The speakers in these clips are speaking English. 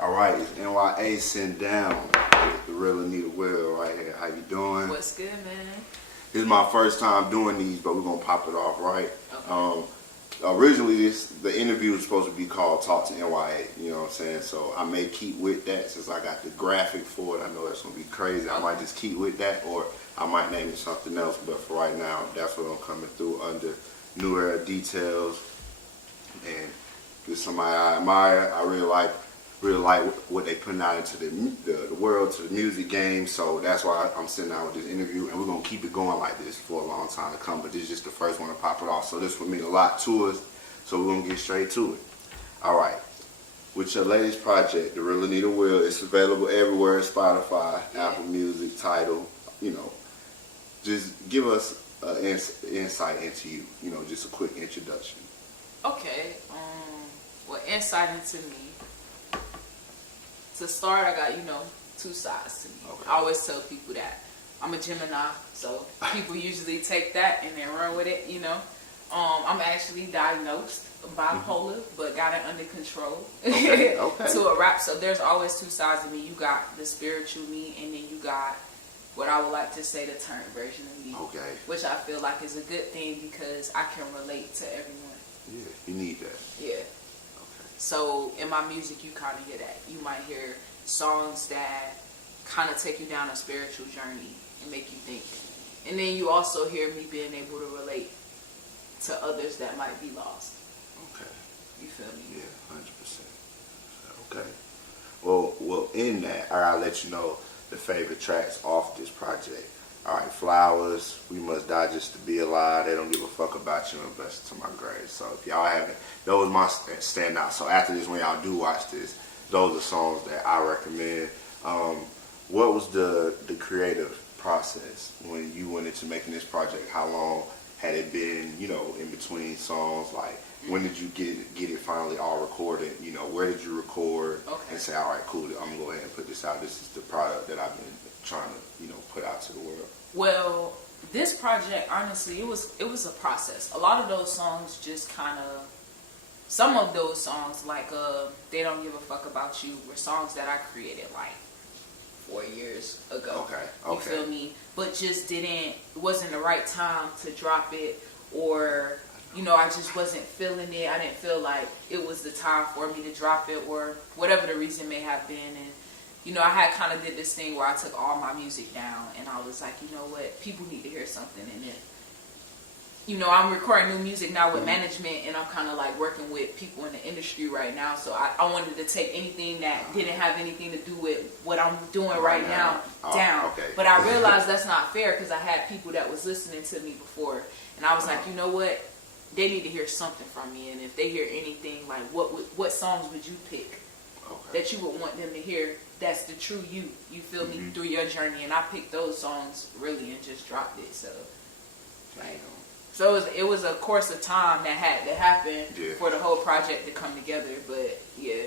All right, it's N.y.a sitting down with the real Anita Will right here. How you doing? What's good, man? This is my first time doing these, but we're gonna pop it off, right? Okay. Originally, the interview was supposed to be called "Talk to N.y.a." You know what I'm saying? So I may keep with that since I got the graphic for it. I know that's gonna be crazy. I might just keep with that, or I might name it something else. But for right now, that's what I'm coming through under N.y.a details. And just somebody I admire. I really like what they putting out into the world, to the music game. So that's why I'm sitting down with this interview, and we're gonna keep it going like this for a long time to come. But this is just the first one to pop it off. So this will mean a lot to us. So we're gonna get straight to it. All right. With your latest project, The Real Anita Will, it's available everywhere: Spotify, Apple Music, Tidal. You know, just give us an insight into you. You know, just a quick introduction. Okay. Well, insight into me. To start, I got, two sides to me. Okay. I always tell people that I'm a Gemini, so people usually take that and then run with it, I'm actually diagnosed bipolar, but got it under control Okay. to a wrap. So there's always two sides of me. You got the spiritual me, and then you got what I would like to say the turned version of me. Okay. Which I feel like is a good thing because I can relate to everyone. Yeah, you need that. Yeah. So in my music, you kind of hear that. You might hear songs that kind of take you down a spiritual journey and make you think. And then you also hear me being able to relate to others that might be lost. Okay. You feel me? Yeah, 100%. Okay. Well, in that, I gotta let you know the favorite tracks off this project. All right, Flowers, We Must Die Just to Be Alive, They Don't Give a Fuck About You, and Blessed to My Grave. So if y'all haven't, those my standouts. So after this, when y'all do watch this, those are songs that I recommend. What was the creative process when you went into making this project? How long had it been, in between songs? Like, when did you get it finally all recorded? Where did you record? Okay. And say, all right, cool, I'm gonna go ahead and put this out. This is the product that I've been trying to, put out to the world. Well, this project, honestly, it was a process. A lot of those songs just kind of, some of those songs, like They Don't Give a Fuck About You, were songs that I created like 4 years ago. Okay. You feel me? But just it wasn't the right time to drop it, or, I just wasn't feeling it. I didn't feel like it was the time for me to drop it, or whatever the reason may have been. And I had kind of did this thing where I took all my music down, and I was like, you know what, people need to hear something in it. I'm recording new music now with management, and I'm kind of like working with people in the industry right now. So I wanted to take anything that didn't have anything to do with what I'm doing right now down. Okay. But I realized that's not fair because I had people that was listening to me before, and I was like, you know what, they need to hear something from me. And if they hear anything, like what songs would you pick that you would want them to hear? That's the true you feel me, through your journey. And I picked those songs really and just dropped it. So it was a course of time that had to happen for the whole project to come together. But yeah.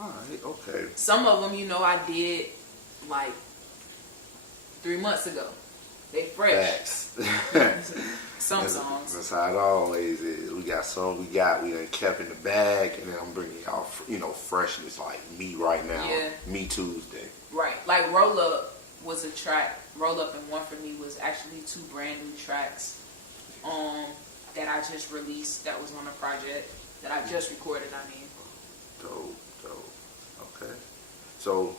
All right, okay. Some of them, I did like 3 months ago. They fresh. Some songs. That's how it always is. We got songs we done kept in the bag, and then I'm bringing y'all, freshness, like me right now. Yeah. Me Tuesday. Right. Like Roll Up was a track. Roll Up and One for Me was actually 2 brand new tracks that I just released, that was on the project that I just recorded, Dope. Okay. So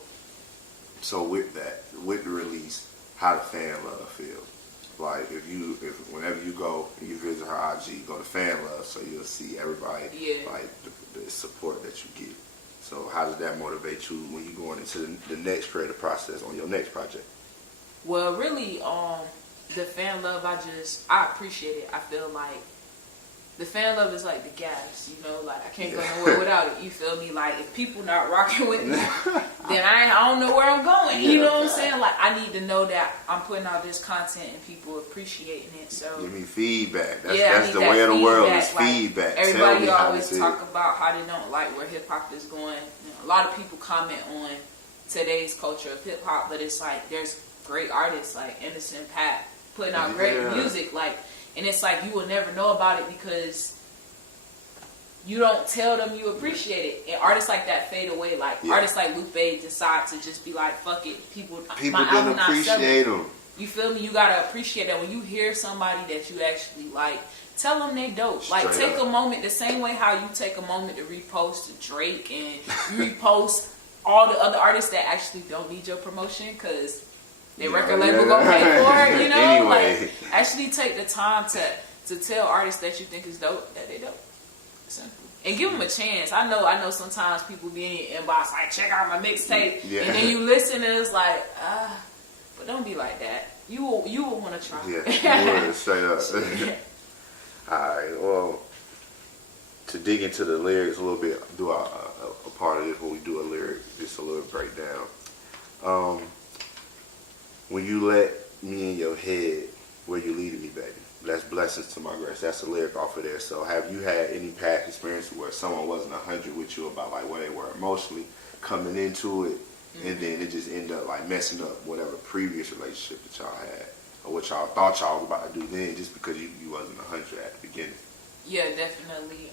with the release, how the fan love feel? Like if whenever you go and you visit her IG, go to fan love, so you'll see everybody like the support that you get. So how does that motivate you when you're going into the next creative process on your next project? Well, really, the fan love, I appreciate it. I feel like the fan love is like the gas, like I can't go nowhere without it. You feel me? Like if people not rocking with me, then I don't know where I'm going. You know what I'm saying? Like I need to know that I'm putting out this content and people appreciating it. So give me feedback. That's the way of the world is feedback. Everybody always talk about how they don't like where hip hop is going. A lot of people comment on today's culture of hip hop, but it's like there's great artists like Innocent Pat putting out great music, like. And it's like you will never know about it because you don't tell them you appreciate it. And artists like that fade away. Like artists like Lupe decide to just be like, fuck it, people didn't appreciate them. You feel me? You gotta appreciate that when you hear somebody that you actually like. Tell them they dope. Like, take a moment, the same way how you take a moment to repost Drake and you repost all the other artists that actually don't need your promotion because their record label gonna pay for it, you know? Anyway. Like, actually take the time to tell artists that you think is dope that they dope. Simple. And give them a chance. I know sometimes people be in your inbox like, check out my mixtape. And then you listen and it's like, but don't be like that. You will want to try. Yeah, you would, straight up. Alright, well, to dig into the lyrics a little bit, do a part of this when we do a lyric, just a little breakdown. When you let me in your head, where you leading me, baby? That's blessings to my grace. That's a lyric off of there. So have you had any past experience where someone wasn't 100 with you about like where they were emotionally coming into it, and then it just ended up like messing up whatever previous relationship that y'all had? Or what y'all thought y'all was about to do then, just because you wasn't 100 at the beginning. Yeah, definitely.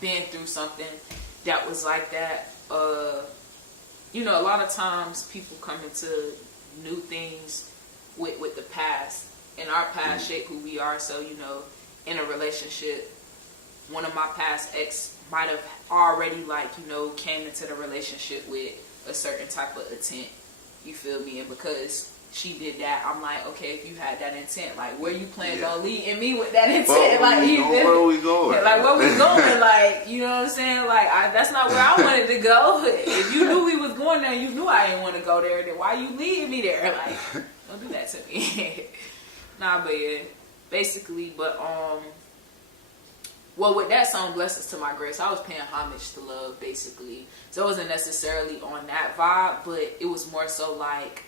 Been through something that was like that. You know, a lot of times people come into new things with the past, and our past shape who we are. So, you know, in a relationship, one of my past ex might have already came into the relationship with a certain type of intent. You feel me? And because she did that, I'm like, okay, if you had that intent, like, where you planning on leading me with that intent? Where are we going? Like, where we going? Like, you know what I'm saying? Like, that's not where I wanted to go. If you knew we was going there, you knew I didn't want to go there, then why you leading me there? Like, don't do that to me. Nah, but yeah, basically, well, with that song, Blessings to My Grace, I was paying homage to love, basically. So it wasn't necessarily on that vibe, but it was more so like,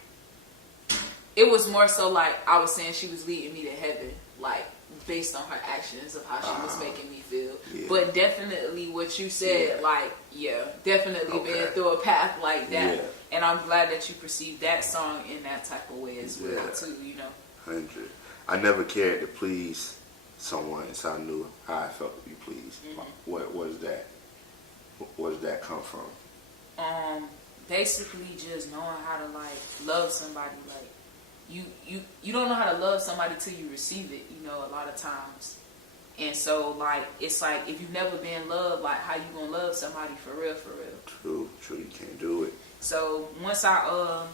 I was saying she was leading me to heaven, like, based on her actions of how she was making me feel. Yeah. But definitely what you said, definitely been through a path like that. Yeah. And I'm glad that you perceived that song in that type of way as well, too, you know. 100. I never cared to please someone until I knew how I felt to be pleased. What is that? Where does that come from? Basically just knowing how to like love somebody. Like you don't know how to love somebody till you receive it, you know, a lot of times. And so like it's like if you've never been loved, like how you gonna love somebody for real? True, you can't do it. So once I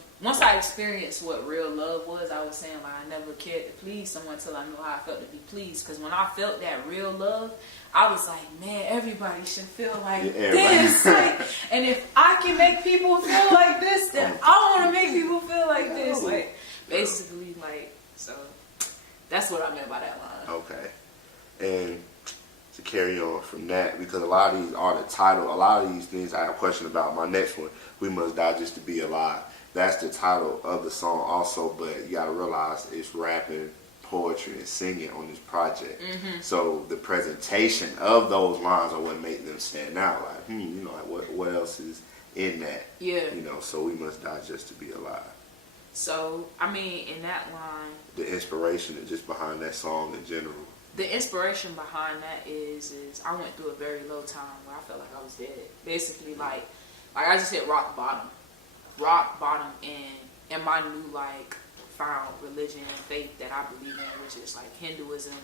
experienced what real love was, I was saying like I never cared to please someone till I knew how I felt to be pleased. Because when I felt that real love, I was like, man, everybody should feel like this. Like, and if I can make people feel like this, then I want to make people feel like this. Like basically, like, so that's what I meant by that line. Okay, and to carry on from that, because a lot of these are the title. A lot of these things I have a question about. My next one, We Must Die Just to Be Alive. That's the title of the song also, but you gotta realize it's rapping, poetry, and singing on this project. So the presentation of those lines are what make them stand out. Like, you know, like what else is in that? Yeah. You know, so we must die just to be alive. So, I mean, in that line, the inspiration is just behind that song in general. The inspiration behind that is I went through a very low time where I felt like I was dead. Basically, like I just hit rock bottom, and in my new like found religion and faith that I believe in, which is like Hinduism.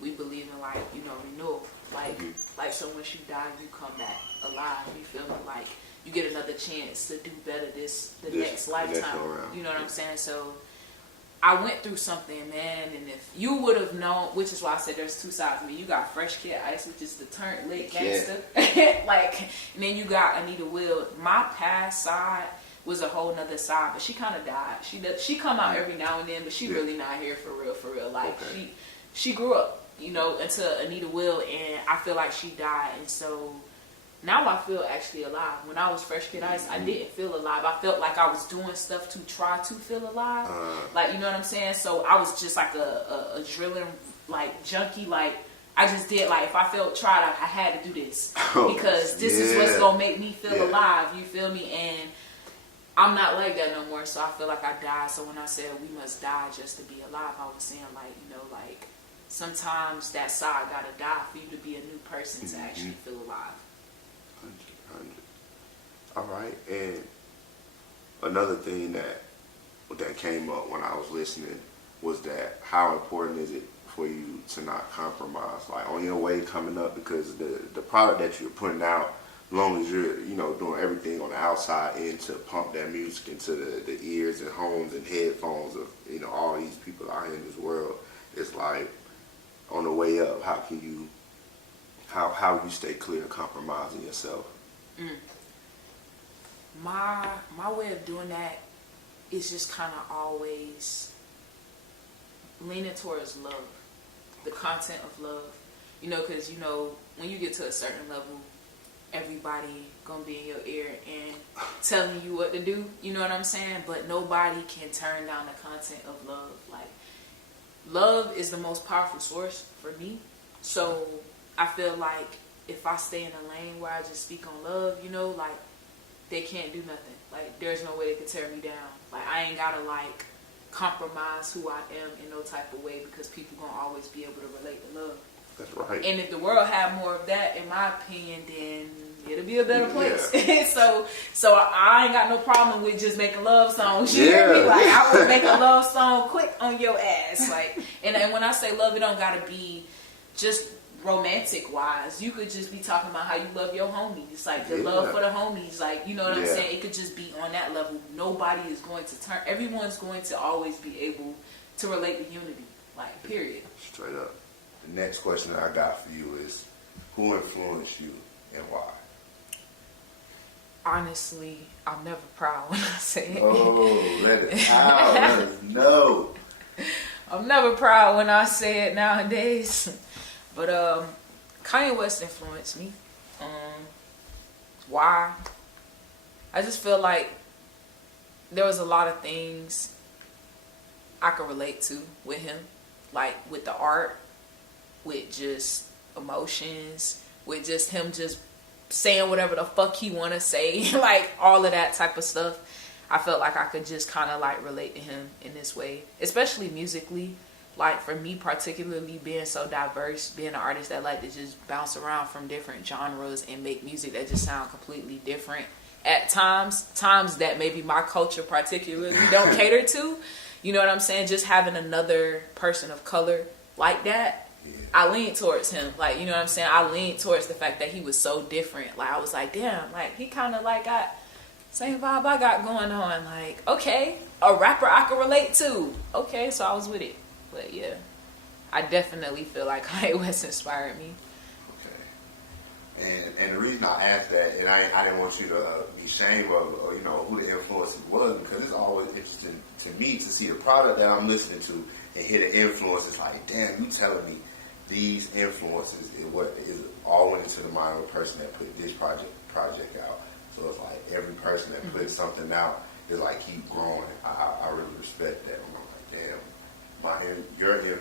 We believe in like, you know, renewal. Like so once you die, you come back alive. You feel me? Like you get another chance to do better the next lifetime. You know what I'm saying? So I went through something, man, and if you would have known, which is why I said there's two sides of me. You got Fresh Kid Ice, which is the turned lit gangster. Like, and then you got Anita Will. My past side was a whole nother side, but she kind of died. She come out every now and then, but she really not here for real. Like, she grew up, you know, into Anita Will, and I feel like she died, and so now I feel actually alive. When I was Fresh Kid Ice, I didn't feel alive. I felt like I was doing stuff to try to feel alive. Like, you know what I'm saying? So I was just like a drilling, like, junkie. Like, I just did, like, if I felt tried, I had to do this. Because this is what's going to make me feel alive. You feel me? And I'm not like that no more. So I feel like I died. So when I said we must die just to be alive, I was saying, like, you know, like, sometimes that side gotta die for you to be a new person to actually feel alive. 100. All right, and another thing that came up when I was listening was that how important is it for you to not compromise, like on your way coming up, because the product that you're putting out, as long as you're doing everything on the outside end to pump that music into the ears and homes and headphones of all these people out here in this world, it's like on the way up, how you stay clear of compromising yourself? My way of doing that is just kind of always leaning towards love, the content of love, because when you get to a certain level, everybody gonna be in your ear and telling you what to do, you know what I'm saying? But nobody can turn down the content of love. Like, love is the most powerful source for me. So I feel like if I stay in a lane where I just speak on love, like, they can't do nothing. Like, there's no way they could tear me down. Like, I ain't gotta compromise who I am in no type of way, because people gonna always be able to relate to love. That's right. And if the world had more of that, in my opinion, then it'll be a better place. Yeah. so I ain't got no problem with just making love songs. You hear me? Like, I would make a love song quick on your ass. Like, and when I say love, it don't gotta be just romantic wise. You could just be talking about how you love your homies, like the love for the homies, like, you know what I'm saying? It could just be on that level. Nobody is going to turn. Everyone's going to always be able to relate to unity, like, period. Straight up. The next question that I got for you is, who influenced you and why? Honestly, I'm never proud when I say it. Oh, let it out. Let us know. I'm never proud when I say it nowadays. But Kanye West influenced me. Why? I just feel like there was a lot of things I could relate to with him, like with the art, with just emotions, with just him just saying whatever the fuck he want to say, like all of that type of stuff. I felt like I could just kind of relate to him in this way, especially musically. Like, for me particularly, being so diverse, being an artist that like to just bounce around from different genres and make music that just sound completely different at times that maybe my culture particularly don't cater to, you know what I'm saying? Just having another person of color like that, I lean towards him. Like, you know what I'm saying? I lean towards the fact that he was so different. Like, I was like, damn, like, he kind of got same vibe I got going on. Like, okay, a rapper I can relate to. Okay, so I was with it. But yeah, I definitely feel like Kanye West inspired me. Okay. And the reason I asked that, and I didn't want you to be ashamed of who the influence was, because it's always interesting to me to see the product that I'm listening to and hear the influences. Like, damn, you telling me these influences is what is all went into the mind of the person that put this project out. So it's like every person that puts something out is like keep growing. I really respect that. I'm like, damn.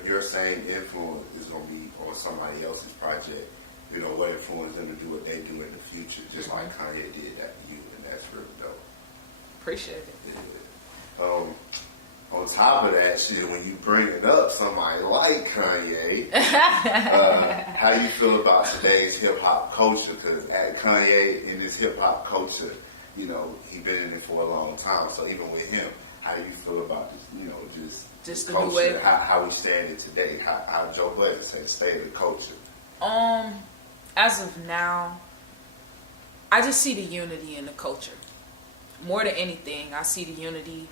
Your same influence is going to be on somebody else's project. What influenced them to do what they do in the future, just like Kanye did that for you, and that's really dope. Appreciate it. Yeah. On top of that shit, when you bring it up, somebody like Kanye, how you feel about today's hip hop culture? Because Kanye in his hip hop culture, he been in it for a long time. So even with him, how do you feel about this? Just the culture, new way. How we stand it today? How Joe Budden said, state of the culture. As of now, I just see the unity in the culture. More than anything, I see the unity.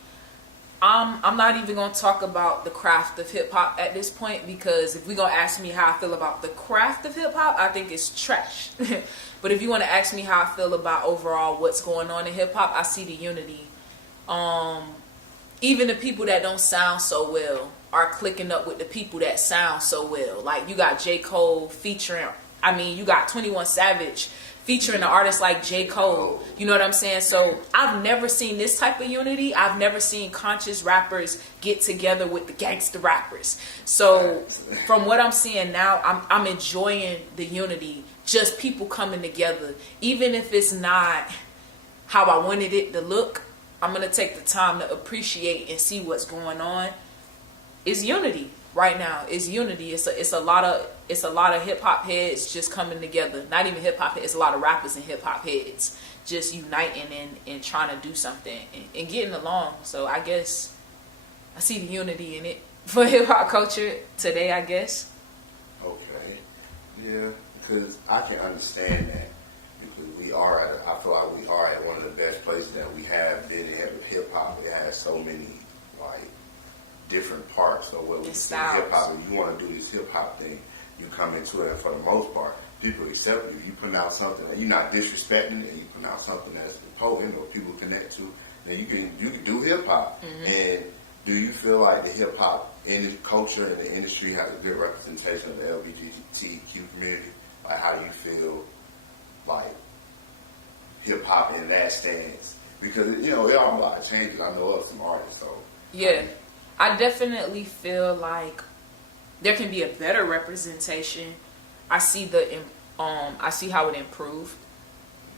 I'm not even going to talk about the craft of hip-hop at this point, because if we're going to ask me how I feel about the craft of hip-hop, I think it's trash. But if you want to ask me how I feel about overall what's going on in hip-hop, I see the unity. Even the people that don't sound so well are clicking up with the people that sound so well. Like, you got J. Cole featuring, you got 21 Savage featuring an artist like J. Cole. You know what I'm saying? So I've never seen this type of unity. I've never seen conscious rappers get together with the gangster rappers. So from what I'm seeing now, I'm enjoying the unity. Just people coming together. Even if it's not how I wanted it to look, I'm going to take the time to appreciate and see what's going on. It's unity. right now is unity. It's a lot of hip hop heads just coming together. Not even hip hop heads. It's a lot of rappers and hip hop heads just uniting and trying to do something and getting along. So I guess I see the unity in it for hip hop culture today, I guess. Okay. Yeah, because I can understand that. Because I feel like we are at one of the best places that we have been in hip hop. It has so many, like, different parts. So what we do hip hop, if you want to do this hip hop thing, you come into it, and for the most part, people accept you. You pronounce something, you're not disrespecting it, you pronounce something that's potent or people connect to, then you can do hip hop. Mm-hmm. And do you feel like the hip hop culture and the industry has a good representation of the LGBTQ community? Like, how do you feel like hip hop in that stance? Because it all a lot of changes. I know of some artists, so yeah, I definitely feel like there can be a better representation. I see I see how it improved.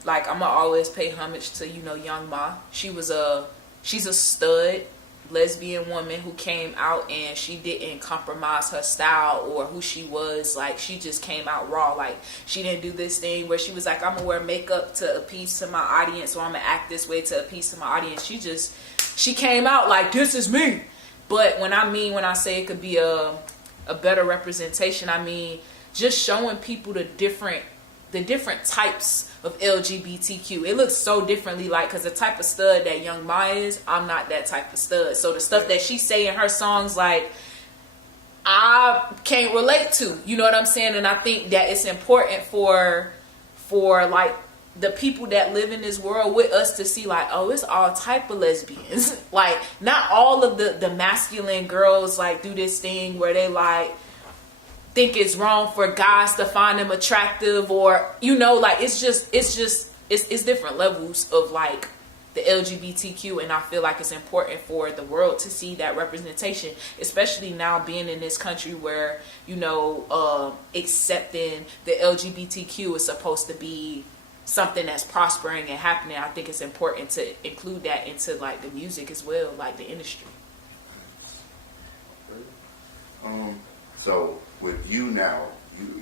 Like, I'm gonna always pay homage to N.y.a. She's a stud lesbian woman who came out and she didn't compromise her style or who she was. Like, she just came out raw. Like, she didn't do this thing where she was like, I'm gonna wear makeup to appease to my audience, or I'm gonna act this way to appease to my audience. She came out like, this is me. But when I say it could be a better representation, I mean just showing people the different types of LGBTQ. It looks so differently, like, because the type of stud that N.y.a is, I'm not that type of stud. So the stuff that she say in her songs, like, I can't relate to. You know what I'm saying? And I think that it's important for like the people that live in this world with us to see, like, oh, it's all type of lesbians. Like, not all of the masculine girls like do this thing where they like think it's wrong for guys to find them attractive, or like, it's different levels of like the LGBTQ, and I feel like it's important for the world to see that representation, especially now being in this country where accepting the LGBTQ is supposed to be something that's prospering and happening. I think it's important to include that into like the music as well, like the industry. So with you now,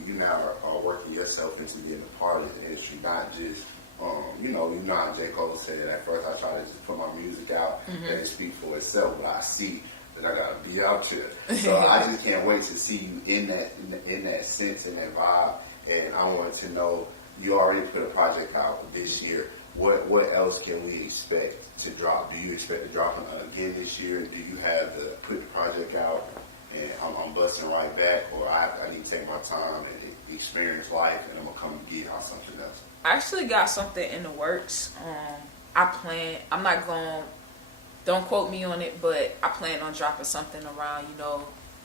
you now are working yourself into being a part of the industry, not just, how J. Cole said that at first I tried to just put my music out and it speak for itself, but I see that I gotta be out here. So I just can't wait to see you in that sense, in that vibe. And I wanted to know, you already put a project out this year. What else can we expect to drop? Do you expect to drop again this year? Do you have to put the project out and I'm busting right back, or I need to take my time and experience life, and I'm gonna come and give y'all something else? I actually got something in the works. I'm not going, don't quote me on it, but I plan on dropping something around,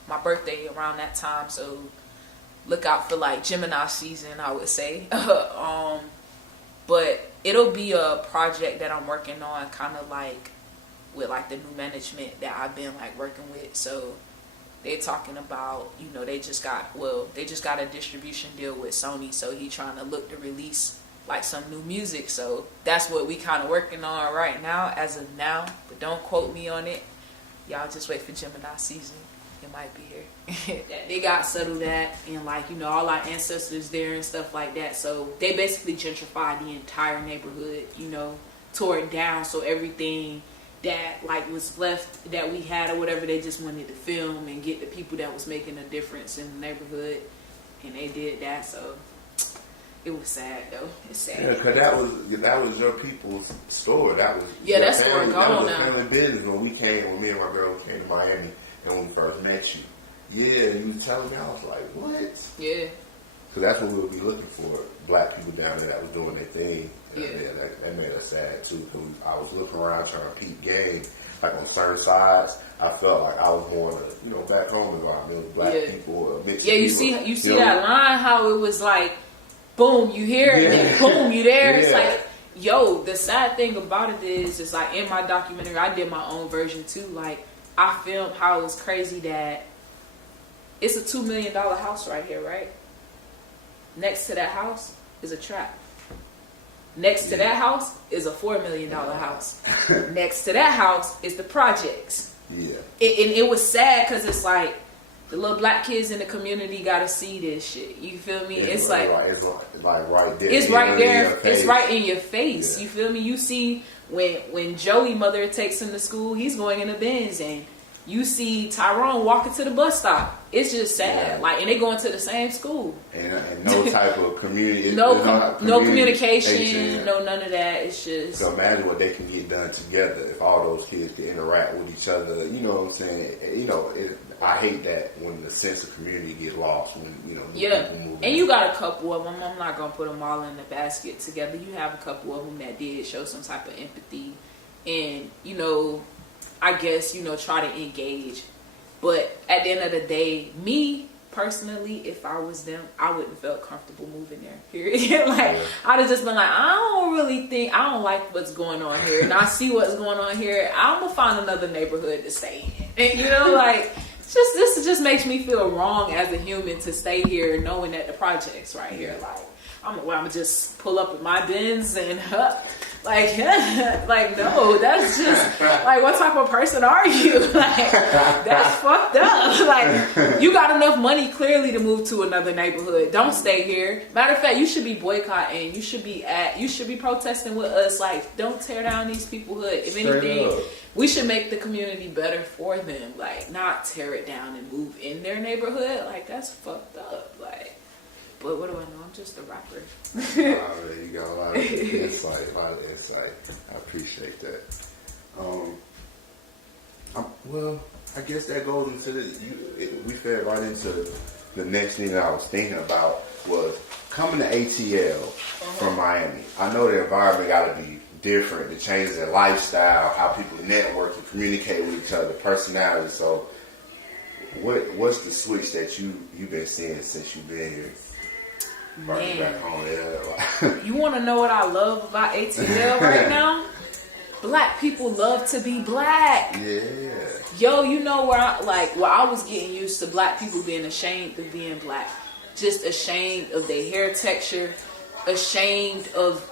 my birthday, around that time. So look out for like Gemini season, I would say. But it'll be a project that I'm working on, kind of like with like the new management that I've been like working with. So they're talking about, they just got a distribution deal with Sony, so he trying to look to release like some new music. So that's what we kind of working on right now, as of now. But don't quote me on it. Y'all just wait for Gemini season. It might be here. They got settled at, and like, all our ancestors there and stuff like that. So they basically gentrified the entire neighborhood, tore it down. So everything that like was left that we had or whatever, they just wanted to film and get the people that was making a difference in the neighborhood, and they did that. So it was sad though. It's sad. Yeah, because that was your people's store. That was that store gone now. That was a family business when me and my girl came to Miami and when we first met you. Yeah, you was telling me, I was like, what? Yeah. So that's what we would be looking for, black people down there that was doing their thing. Yeah. That made us sad too, because I was looking around trying to peep game. Like on certain sides, I felt like I was more, back home in our middle black people or mixed people. You see that line, how it was like, boom, you here, and then boom, you there. It's like, the sad thing about it is, it's like in my documentary, I did my own version too. Like, I filmed how it was crazy that it's a $2 million house right here, right? Next to that house is a trap. Next to that house is a $4 million house. Next to that house is the projects. Yeah. And it was sad because it's like, The little black kids in the community gotta see this shit. You feel me? It's like it's like right there. It's right there. It's right in your face. Yeah. You feel me? You see when Joey mother takes him to school, he's going in the Benz, and you see Tyrone walking to the bus stop. It's just sad. Yeah. Like, and they going to the same school. And no type of community. No communication. communication. No none of that. It's just. So imagine what they can get done together if all those kids can interact with each other. You know what I'm saying? You know, I hate that when the sense of community gets lost when people move. And you got a couple of them. I'm not gonna put them all in the basket together. You have a couple of them that did show some type of empathy, and I guess try to engage. But at the end of the day, me personally, if I was them, I wouldn't felt comfortable moving there. Period. I'd have just been like, I don't like what's going on here, and I see what's going on here. I'm gonna find another neighborhood to stay in. And this just makes me feel wrong as a human to stay here knowing that the project's right here. Like, I'm gonna just pull up with my Benz and no, that's just like, what type of person are you? Like, that's fucked up. Like, you got enough money clearly to move to another neighborhood. Don't stay here. Matter of fact, you should be boycotting. You should be protesting with us. Like, don't tear down these people's hood. If anything, we should make the community better for them. Like, not tear it down and move in their neighborhood. Like, that's fucked up. Like, but what do I know? I'm just a rapper. You got a lot of insight. I appreciate that. Well, I guess that goes into we fed right into the next thing that I was thinking about was coming to ATL from Miami. I know the environment got to be different, to change their lifestyle, how people network and communicate with each other, personality. So, what's the switch that you've been seeing since you've been here? Man, back home, yeah. You want to know what I love about ATL right now? Black people love to be black. Yeah. Yo, where I was getting used to black people being ashamed of being black, just ashamed of their hair texture, ashamed of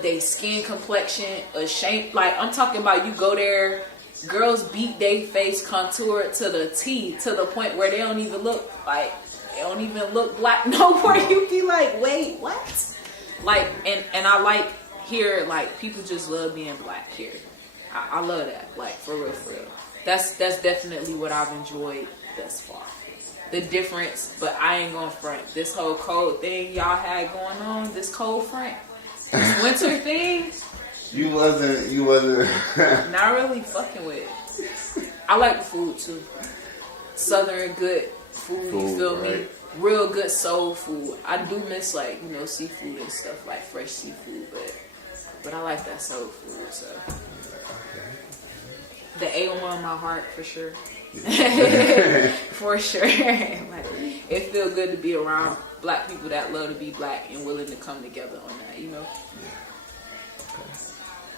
their skin complexion, ashamed. Like, I'm talking about, you go there, girls beat their face contour to the T, to the point where they don't even look black no more. You be like, wait, what? Like, and I like here, like, people just love being black here. I love that, like, for real. That's definitely what I've enjoyed thus far. The difference, but I ain't gonna front. This whole cold thing y'all had going on, this cold front, this winter thing. You wasn't not really fucking with it. I like the food too. Southern good food, you feel right. me? Real good soul food. I do miss, like, seafood and stuff, like fresh seafood, but I like that soul food, so. The A1 in my heart, for sure. For sure. Like, it feels good to be around black people that love to be black and willing to come together on that, Yeah.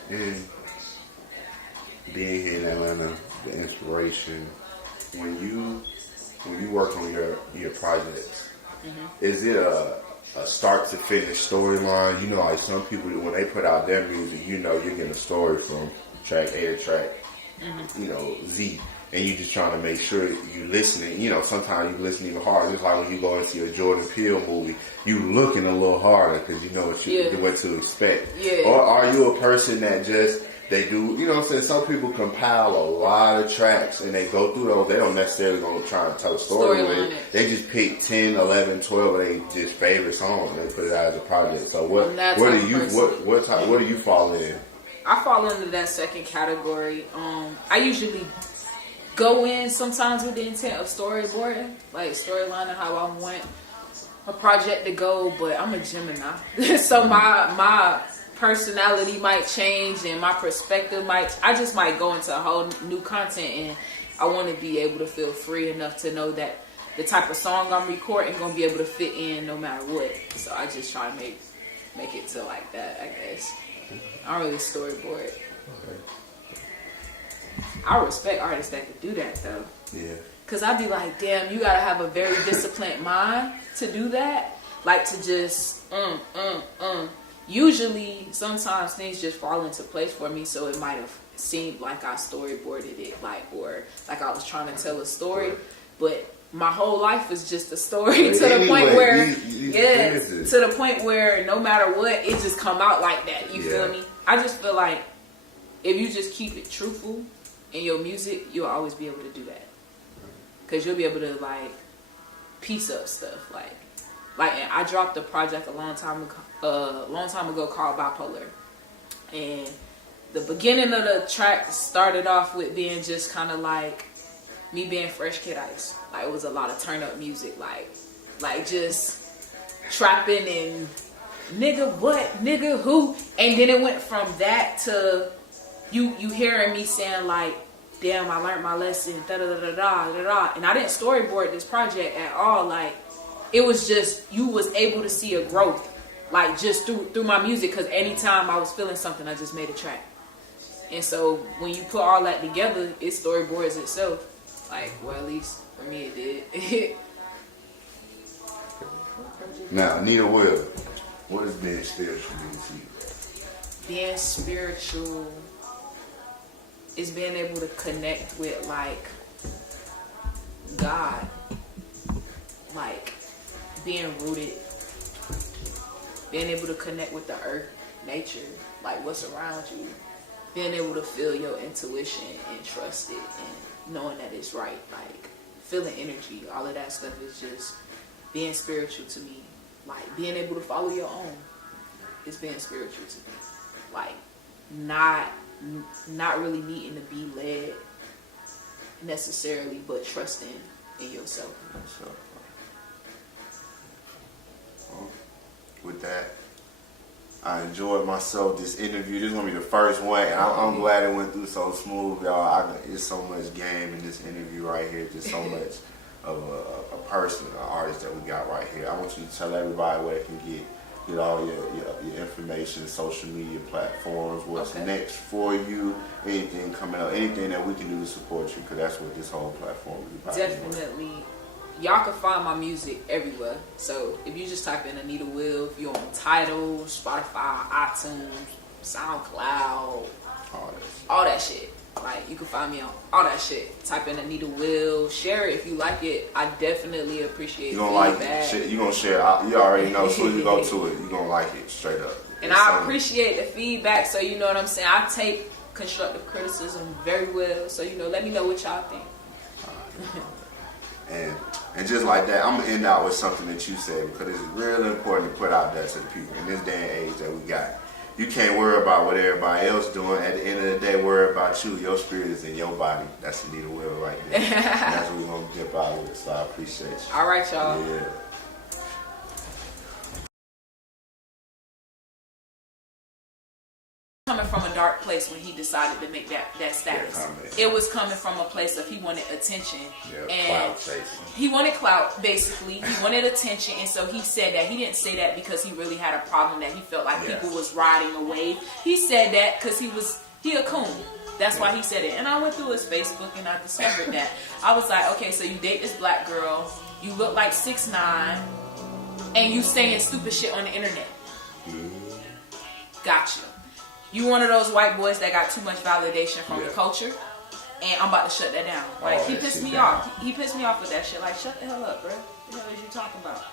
Okay. And being here in Atlanta, the inspiration, when you work on your projects, is it a start to finish storyline? Like some people, when they put out their music, you're getting a story from track A to track, Z, and you just trying to make sure you listening. Sometimes you listen even harder. Just like when you go and see a Jordan Peele movie, you looking a little harder because you know what to expect. Yeah. Or are you a person that just they do, what I'm saying? Some people compile a lot of tracks and they go through those. They don't necessarily going to try and tell a story with it. They just pick 10, 11, 12 of their just favorite songs and they put it out as a project. So what do you fall in? I fall into that second category. I usually go in sometimes with the intent of storyboarding, like storyline and how I want a project to go, but I'm a Gemini. So my personality might change and my perspective I just might go into a whole new content, and I want to be able to feel free enough to know that the type of song I'm recording gonna be able to fit in no matter what. So I just try to make it to like that, I guess. I don't really storyboard. Okay. I respect artists that can do that though. Yeah. Cause I'd be like, damn, you gotta have a very disciplined mind to do that. Like to just Usually, sometimes things just fall into place for me, so it might have seemed like I storyboarded it, or like I was trying to tell a story. But my whole life is just a story But to the point anyway, where, these to the point where no matter what, it just come out like that. You feel me? I just feel like if you just keep it truthful in your music, you'll always be able to do that. Cause you'll be able to like piece up stuff. Like I dropped a project a long time ago called Bipolar, and the beginning of the track started off with being just kind of like me being Fresh Kid Ice. Like it was a lot of turn up music, like just trapping and nigga what, nigga who, and then it went from that to you hearing me saying like, damn, I learned my lesson, da da da da da da da, and I didn't storyboard this project at all. Like it was just you was able to see a growth, like just through my music. Because anytime I was feeling something, I just made a track. And so when you put all that together, it storyboards itself. Like, well, at least for me it did. Now, Anita Will, what is being spiritual mean to you? Being spiritual is being able to connect with like God, like being rooted, being able to connect with the earth, nature, like what's around you, being able to feel your intuition and trust it and knowing that it's right, like feeling energy, all of that stuff is just being spiritual to me. Like being able to follow your own is being spiritual to me. Like not really needing to be led necessarily, but trusting in yourself. With that, I enjoyed myself this interview. This is gonna be the first one, and I'm glad it went through so smooth, y'all. There's so much game in this interview right here. Just so much of a person, an artist that we got right here. I want you to tell everybody where they can get all your information, social media platforms, what's next for you, anything coming up, anything that we can do to support you, because that's what this whole platform is about. Definitely. Y'all can find my music everywhere. So if you just type in Anita Will, if you're on Tidal, Spotify, iTunes, SoundCloud, all that shit. Like you can find me on all that shit. Type in Anita Will, share it if you like it. I definitely appreciate you gonna feedback. like it. You gonna share it. You already know. As soon as you go to it, you gonna like it straight up. And I appreciate the feedback. So you know what I'm saying. I take constructive criticism very well. So you know, let me know what y'all think. And just like that, I'm gonna end out with something that you said, because it's really important to put out there to the people in this day and age that we got. You can't worry about what everybody else doing. At the end of the day, worry about you. Your spirit is in your body. That's Anita Will right there. And that's what we're gonna dip out with. So I appreciate you. All right, y'all. Yeah. Coming from a dark place when he decided to make that status. It was coming from a place of he wanted attention, and he wanted clout, basically. He wanted attention, and so he said that. He didn't say that because he really had a problem that he felt like people was riding a wave. He said that because he a coon. That's why he said it. And I went through his Facebook and I discovered that. I was like, okay, so you date this black girl, you look like 6'9", and you saying stupid shit on the internet. Gotcha. You one of those white boys that got too much validation from the culture, and I'm about to shut that down. Like, he pissed me off. He pissed me off with that shit. Like, shut the hell up, bro. What the hell is you talking about?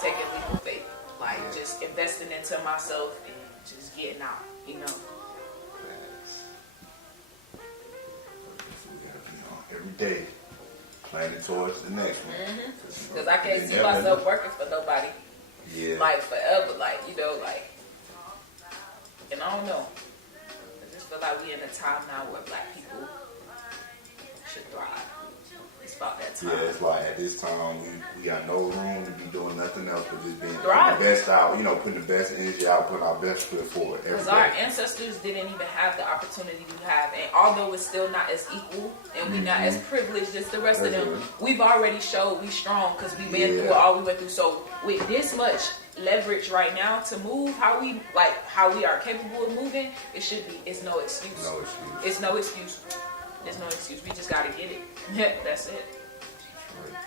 Taking legal faith. Like, just investing into myself and just getting out, you know. Every day, planning towards the next one. Because I can't see myself working for nobody. Yeah. Like, forever. Like, you know, like. And I don't know. I just feel like we in a time now where black people should thrive. It's about that time. Yeah, it's like at this time we got no room to be doing nothing else but just being Thrive. putting the best out, putting the best energy out, putting our best foot forward. Because our ancestors didn't even have the opportunity to have, and although it's still not as equal and we not as privileged as the rest of them, we've already showed we strong because we've been through all we went through. So with this much leverage right now to move how we are capable of moving, it's no excuse. It's no excuse. There's no excuse. We just gotta get it. That's it. Right.